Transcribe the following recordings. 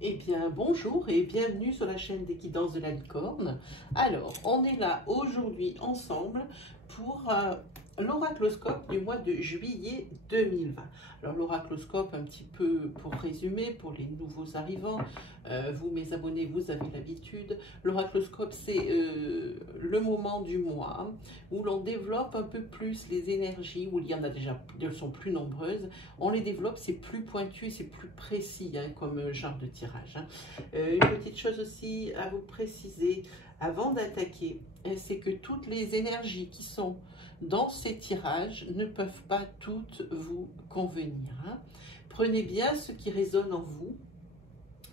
Eh bien, bonjour et bienvenue sur la chaîne des guidances de la licorne. Alors, on est là aujourd'hui ensemble pour l'oracloscope du mois de juillet 2020. Alors, l'oracloscope, un petit peu pour résumer, pour les nouveaux arrivants, vous mes abonnés, vous avez l'habitude. L'oracloscope, c'est le moment du mois où l'on développe un peu plus les énergies, où il y en a déjà, elles sont plus nombreuses. On les développe, c'est plus pointu, c'est plus précis comme genre de tirage. Une petite chose aussi à vous préciser avant d'attaquer, c'est que toutes les énergies qui sont dans ces tirages ne peuvent pas toutes vous convenir. Prenez bien ce qui résonne en vous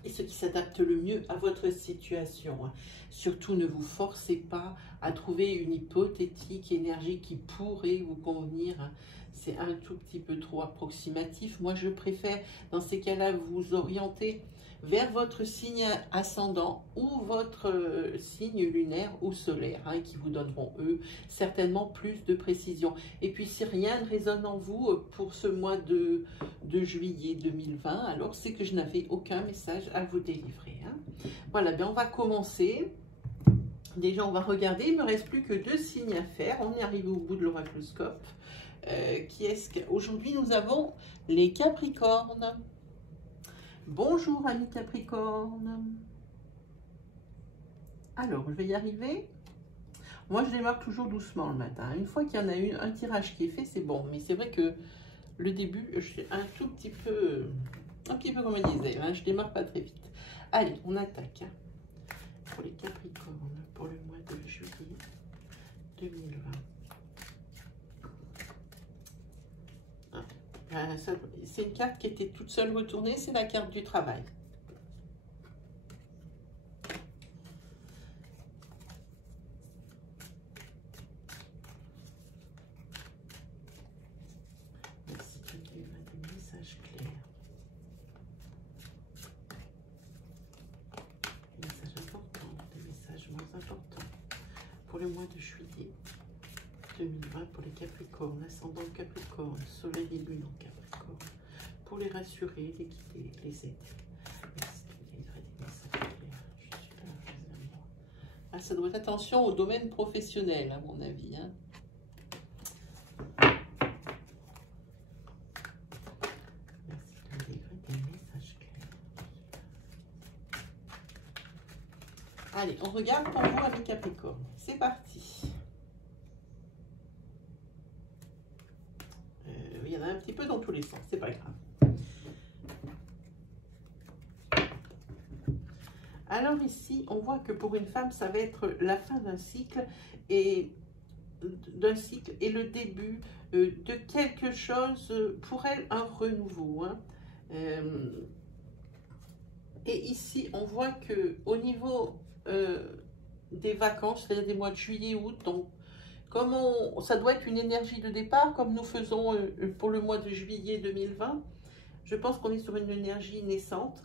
et ce qui s'adapte le mieux à votre situation. Surtout, ne vous forcez pas à trouver une hypothétique énergie qui pourrait vous convenir. C'est un tout petit peu trop approximatif. Moi, je préfère, dans ces cas-là, vous orienter vers votre signe ascendant ou votre signe lunaire ou solaire, qui vous donneront, eux, certainement plus de précision. Et puis, si rien ne résonne en vous pour ce mois de juillet 2020, alors c'est que je n'avais aucun message à vous délivrer. Voilà, bien on va commencer. Déjà, on va regarder. Il ne me reste plus que 2 signes à faire. On est arrivé au bout de l'oracloscope. Aujourd'hui, nous avons les Capricornes. Bonjour, amis Capricornes. Alors, je vais y arriver. Moi, je démarre toujours doucement le matin. Une fois qu'il y en a eu un tirage qui est fait, c'est bon. Mais c'est vrai que le début, je suis un petit peu comme on disait. Je démarre pas très vite. Allez, on attaque. Pour les Capricornes, pour le mois de juillet 2020. C'est une carte qui était toute seule retournée, c'est la carte du travail. Merci de donner des messages clairs. Des messages importants, des messages moins importants. Pour le mois de juillet 2020, pour les Capricornes, ascendant Capricorne, Soleil et Lune en Capricorne. Pour les rassurer, les guider, les aider. Merci de délivrer des messages clairs. Je suis là, je les aime moi. Ça doit être attention au domaine professionnel, à mon avis. Merci de délivrer des messages clairs. Allez, on regarde pour vous, amis Capricorne. C'est parti. Il y en a un petit peu dans tous les sens, c'est pas grave. Alors ici, on voit que pour une femme, ça va être la fin d'un cycle et le début de quelque chose, pour elle, un renouveau. Et ici, on voit que au niveau des vacances, c'est-à-dire des mois de juillet, août, donc comme ça doit être une énergie de départ, comme nous faisons pour le mois de juillet 2020, je pense qu'on est sur une énergie naissante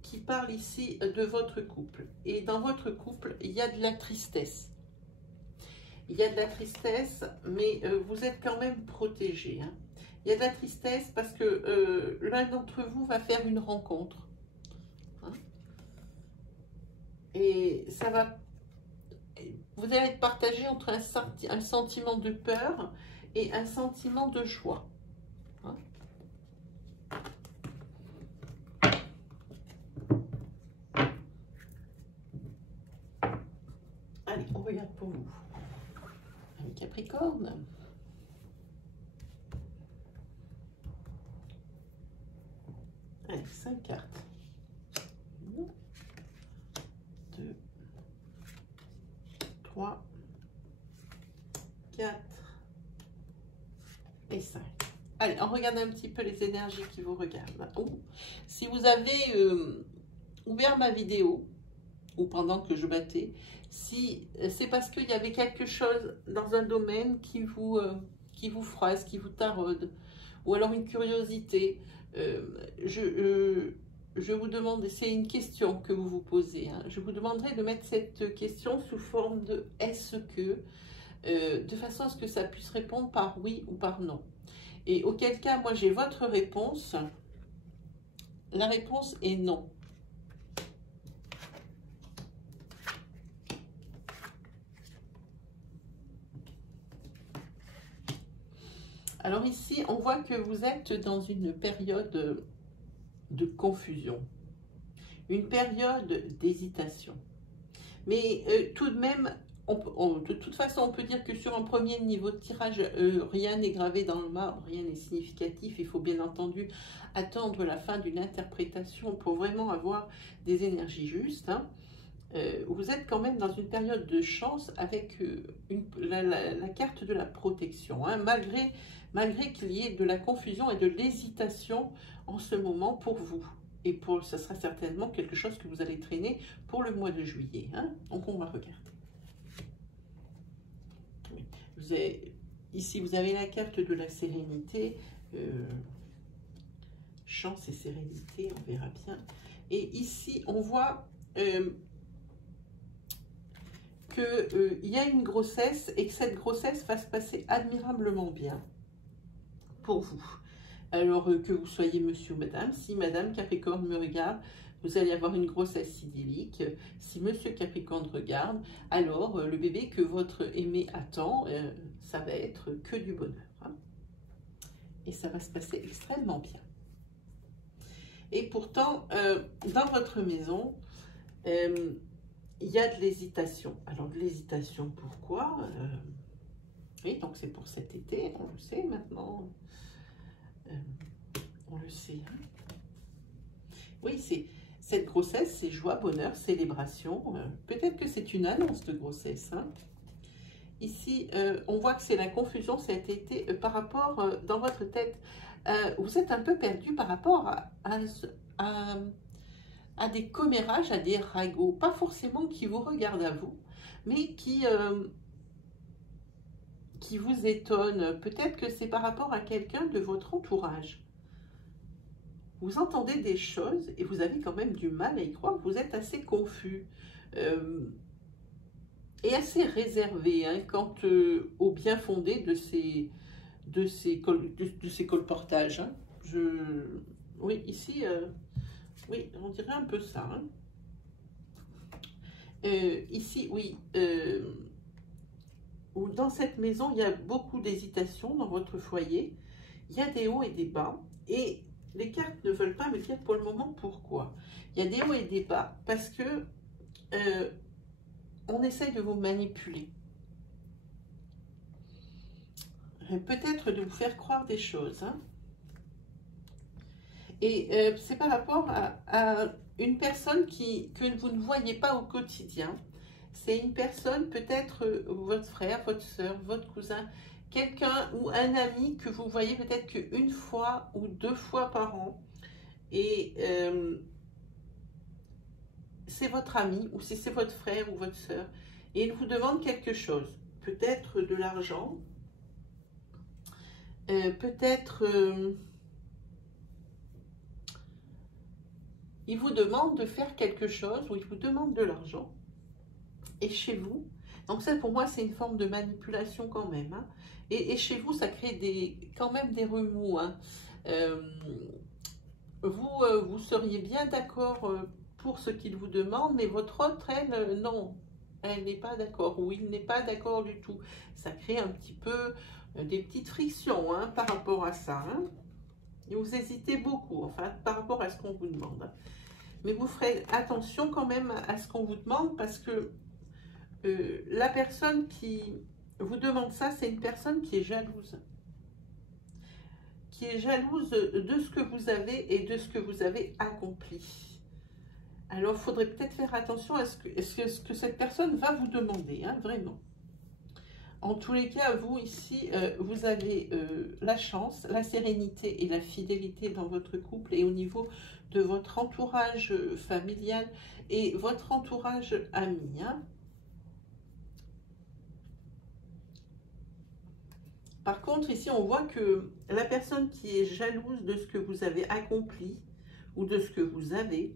qui parle ici de votre couple. Et dans votre couple, il y a de la tristesse. Il y a de la tristesse, mais vous êtes quand même protégés. Il y a de la tristesse parce que l'un d'entre vous va faire une rencontre. Et ça va... Vous allez être partagé entre un sentiment de peur et un sentiment de joie. Allez, on regarde pour vous. Un Capricorne. Allez, 5 cartes. 1, 2, 3, 4 et 5. Allez, on regarde un petit peu les énergies qui vous regardent. Si vous avez ouvert ma vidéo, ou pendant que je battais, si c'est parce qu'il y avait quelque chose dans un domaine qui vous froisse, qui vous taraude, ou alors une curiosité, je vous demande, c'est une question que vous vous posez, je vous demanderai de mettre cette question sous forme de « est-ce que ?» de façon à ce que ça puisse répondre par oui ou par non. Et auquel cas, moi j'ai votre réponse La réponse est non. Alors ici, on voit que vous êtes dans une période de confusion, une période d'hésitation. Mais tout de même, de toute façon, on peut dire que sur un premier niveau de tirage, rien n'est gravé dans le marbre, rien n'est significatif. Il faut bien entendu attendre la fin d'une interprétation pour vraiment avoir des énergies justes. Hein. Vous êtes quand même dans une période de chance avec la carte de la protection, hein, malgré qu'il y ait de la confusion et de l'hésitation en ce moment pour vous. Et ce sera certainement quelque chose que vous allez traîner pour le mois de juillet. Hein. Donc, on va regarder. Oui. Ici, vous avez la carte de la sérénité. Chance et sérénité, on verra bien. Et ici, on voit qu'il y a une grossesse et que cette grossesse va se passer admirablement bien pour vous. Alors que vous soyez monsieur ou madame, si madame Capricorne me regarde, vous allez avoir une grossesse idyllique. Si monsieur Capricorne regarde, alors le bébé que votre aimé attend, ça va être que du bonheur. Hein. Et ça va se passer extrêmement bien. Et pourtant, dans votre maison, il y a de l'hésitation. Alors, de l'hésitation, pourquoi? Oui, donc c'est pour cet été, on le sait maintenant. On le sait. Hein. Oui, cette grossesse, c'est joie, bonheur, célébration. Peut-être que c'est une annonce de grossesse. Hein. Ici, on voit que c'est la confusion cet été par rapport, dans votre tête, vous êtes un peu perdu par rapport à des commérages, à des ragots, pas forcément qui vous regardent à vous, mais qui vous étonnent. Peut-être que c'est par rapport à quelqu'un de votre entourage. Vous entendez des choses et vous avez quand même du mal à y croire. Vous êtes assez confus et assez réservé hein, quant au bien fondé de ces colportages. Hein. Oui, ici... oui, on dirait un peu ça. Hein. Ici, oui, dans cette maison, il y a beaucoup d'hésitation dans votre foyer. Il y a des hauts et des bas. Et les cartes ne veulent pas me dire pour le moment pourquoi. Il y a des hauts et des bas parce que on essaye de vous manipuler. Peut-être de vous faire croire des choses. Hein. Et c'est par rapport à une personne que vous ne voyez pas au quotidien. C'est une personne, peut-être votre frère, votre soeur, votre cousin, quelqu'un ou un ami que vous voyez peut-être qu'une fois ou 2 fois par an. Et c'est votre ami ou si c'est votre frère ou votre soeur. Et il vous demande quelque chose. Peut-être de l'argent. Peut-être... il vous demande de faire quelque chose ou il vous demande de l'argent. Et chez vous, donc ça pour moi c'est une forme de manipulation quand même. Hein. Et chez vous ça crée quand même des remous. Hein. Vous seriez bien d'accord pour ce qu'il vous demande, mais votre autre, elle, non. Elle n'est pas d'accord ou il n'est pas d'accord du tout. Ça crée un petit peu des petites frictions hein, par rapport à ça. Hein. Et vous hésitez beaucoup, enfin, par rapport à ce qu'on vous demande. Mais vous ferez attention quand même à ce qu'on vous demande parce que la personne qui vous demande ça, c'est une personne qui est jalouse. Qui est jalouse de ce que vous avez et de ce que vous avez accompli. Alors, il faudrait peut-être faire attention à ce que cette personne va vous demander, hein, vraiment. En tous les cas, vous ici, vous avez la chance, la sérénité et la fidélité dans votre couple et au niveau de votre entourage familial et votre entourage ami. Hein. Par contre, ici, on voit que la personne qui est jalouse de ce que vous avez accompli ou de ce que vous avez,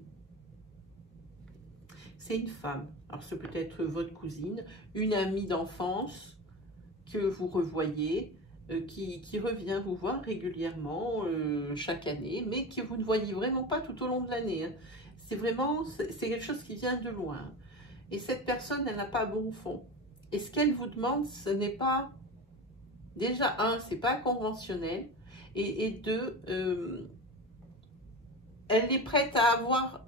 c'est une femme. Alors, c'est peut-être votre cousine, une amie d'enfance que vous revoyez, qui revient vous voir régulièrement chaque année, mais que vous ne voyez vraiment pas tout au long de l'année. Hein. C'est vraiment, c'est quelque chose qui vient de loin. Et cette personne, elle n'a pas bon fond. Et ce qu'elle vous demande, ce n'est pas, déjà, un, c'est pas conventionnel, et deux, elle est prête à avoir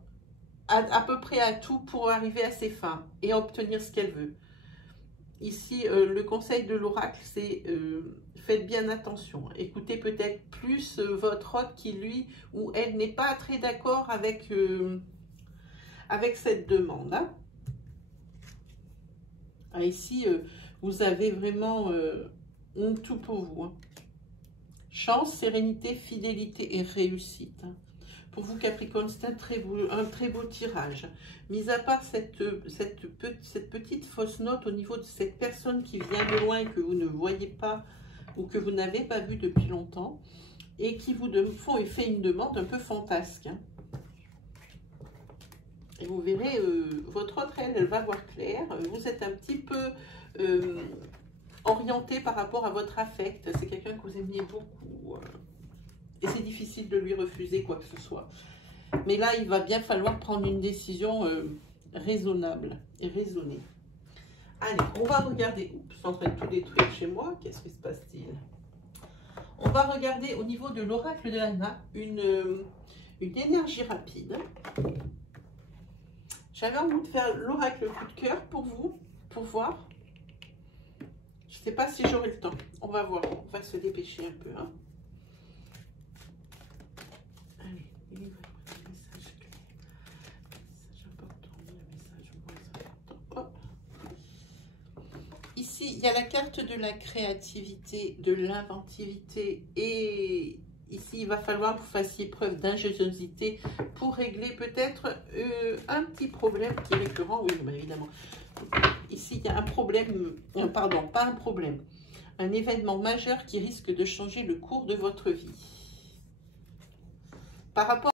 à peu près à tout pour arriver à ses fins et à obtenir ce qu'elle veut. Ici, le conseil de l'oracle, c'est faites bien attention. Écoutez peut-être plus votre hôte qui, lui ou elle, n'est pas très d'accord avec, avec cette demande. Hein. Ah, ici, vous avez vraiment tout pour vous. Hein. Chance, sérénité, fidélité et réussite. Hein. Pour vous, Capricorne, c'est un très beau tirage. Mis à part cette petite fausse note au niveau de cette personne qui vient de loin, que vous ne voyez pas ou que vous n'avez pas vu depuis longtemps, et qui vous fait une demande un peu fantasque. Hein. Et vous verrez, votre autre, elle va voir clair. Vous êtes un petit peu orienté par rapport à votre affect. C'est quelqu'un que vous aimiez beaucoup. Et c'est difficile de lui refuser quoi que ce soit. Mais là, il va bien falloir prendre une décision raisonnable et raisonnée. Allez, on va regarder. Oups, je suis en train de tout détruire chez moi. Qu'est-ce qui se passe-t-il? On va regarder au niveau de l'oracle de Lana une énergie rapide. J'avais envie de faire l'oracle coup de cœur pour vous, pour voir. Je ne sais pas si j'aurai le temps. On va voir. On va se dépêcher un peu. Hein. Allez, il va le message clé. Message important, le message moins important. Hop. Ici, il y a la carte de la créativité, de l'inventivité. Et ici, il va falloir que vous fassiez preuve d'ingéniosité pour régler peut-être un petit problème qui est récurrent. Oui, bien évidemment. Ici, il y a un problème, pardon, pas un problème, un événement majeur qui risque de changer le cours de votre vie. Par rapport